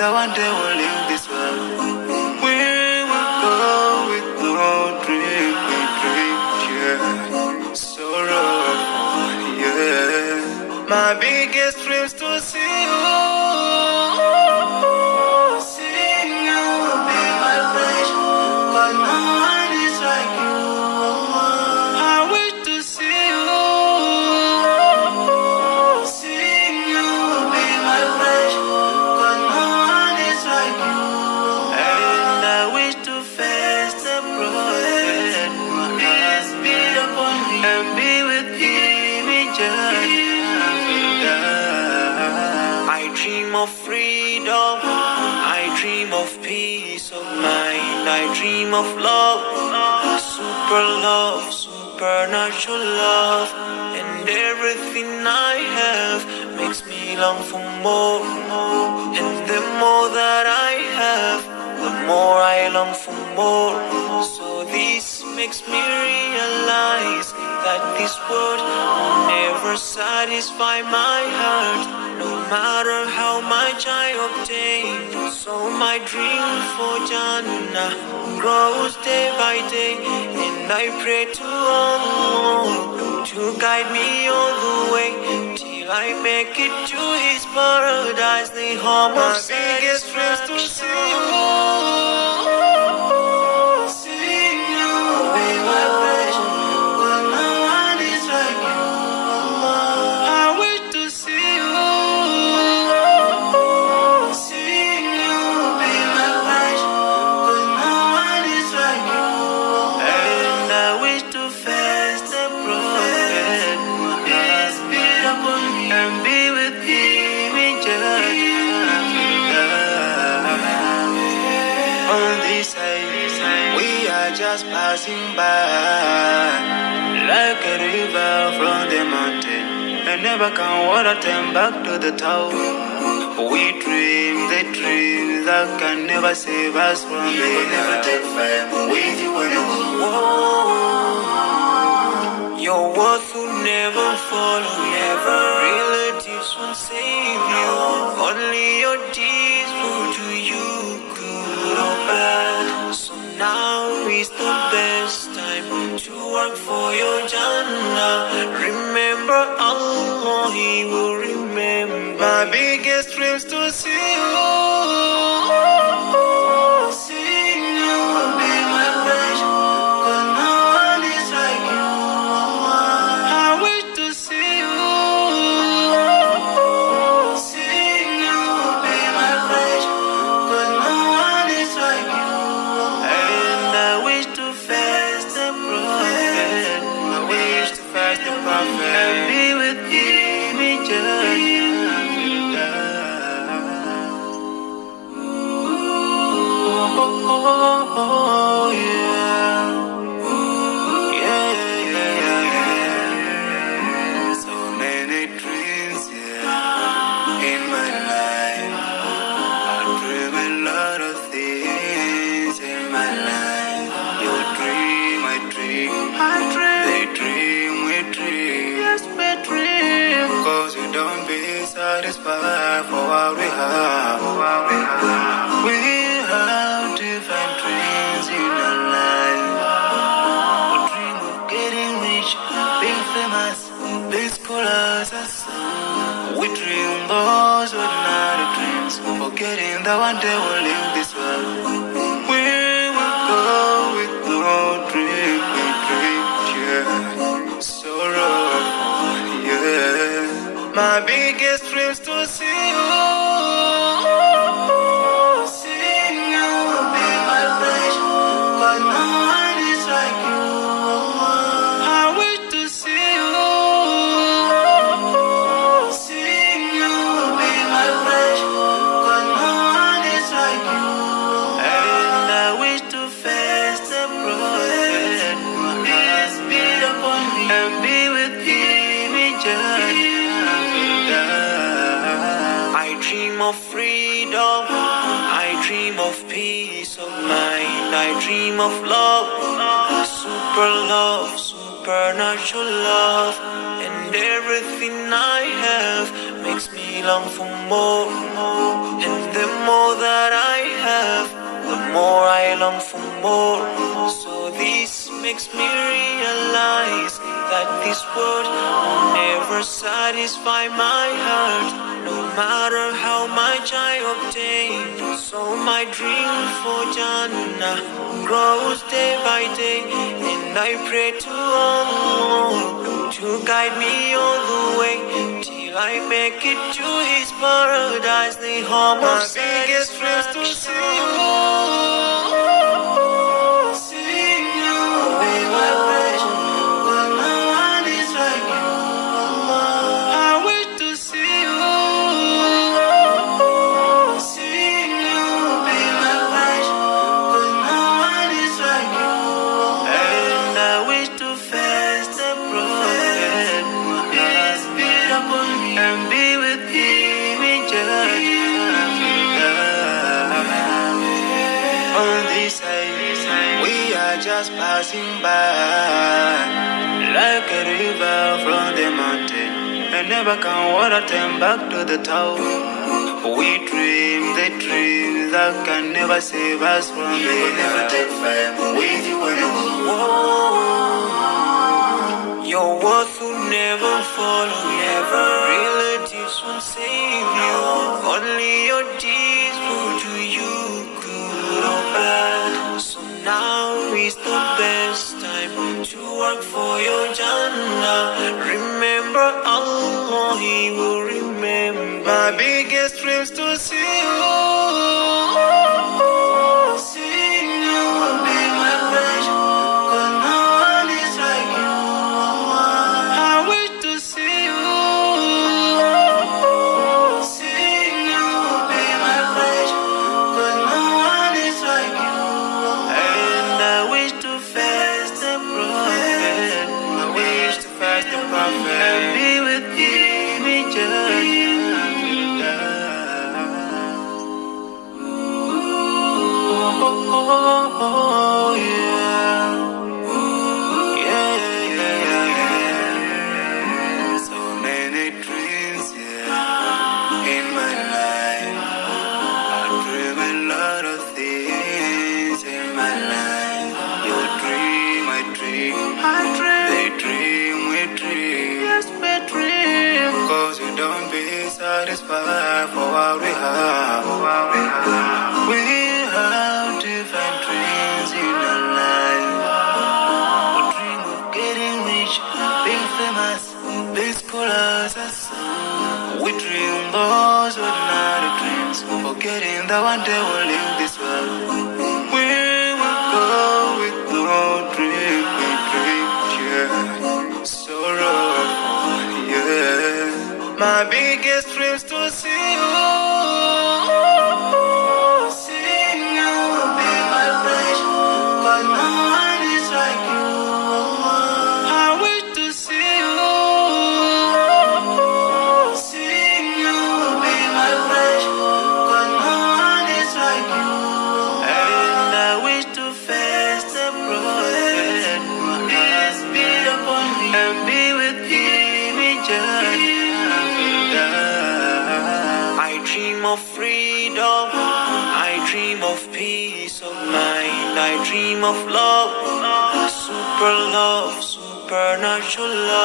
that one day we'll leave this world. We will go with no dream, yeah. Sorrow, yeah. My biggest dreams to see you. I dream of freedom, I dream of peace of mind, I dream of love, supernatural love, and everything I have makes me long for more, and the more that I have, the more I long for more. So this makes me realize that this world will never satisfy my heart, no matter how much I obtain. So my dream for Jannah grows day by day, and I pray to Allah to guide me all the way till I make it to His paradise, the home of biggest dreams to see you. Just passing by, like a river from the mountain, and never can wanna turn back to the town. We dream the dreams that can never save us from the end. Never take fire with you when you go. Your words will never follow, never. Relatives won't save you. Only your deeds will do you good or bad. So now is the best time to work for your Jannah. Remember Allah, He will remember. My biggest dreams to see you. Satisfied for what we have. We have different dreams in our life. We dream of getting rich, being famous, being scholars. We dream those ordinary dreams, forgetting that one day we'll leave this world. We will go with no dream, yeah. Sorrow, yeah. My biggest dreams to see you. Of freedom, I dream of peace of mind, I dream of love, supernatural love, and everything I have makes me long for more, and the more that I have, the more I long for more. So this makes me realize that this world will never satisfy my heart, no matter how much I obtain. So my dream for Jannah grows day by day, and I pray to Allah to guide me all the way till I make it to His paradise, the home of biggest dreams to see you. Just passing by, like a river from the mountain, and never can water turn back to the town. We dream the dreams that can never save us from it. Will never take fame with you anymore. Your worth will never follow you. Never. Relatives won't save you. Only your deeds will do you good or bad. So now is the best time to work for your Jannah. Remember Allah, He will remember. My biggest dreams to see you. Satisfied for what we have. We have different dreams in our life. We dream of getting rich, being famous, being scholars. We dream those ordinary dreams, forgetting that one day we'll leave this world. We will go with no dream, yeah. Sorrow, yeah. My biggest dreams to see you. Of freedom, I dream of peace of mind, I dream of love, supernatural love.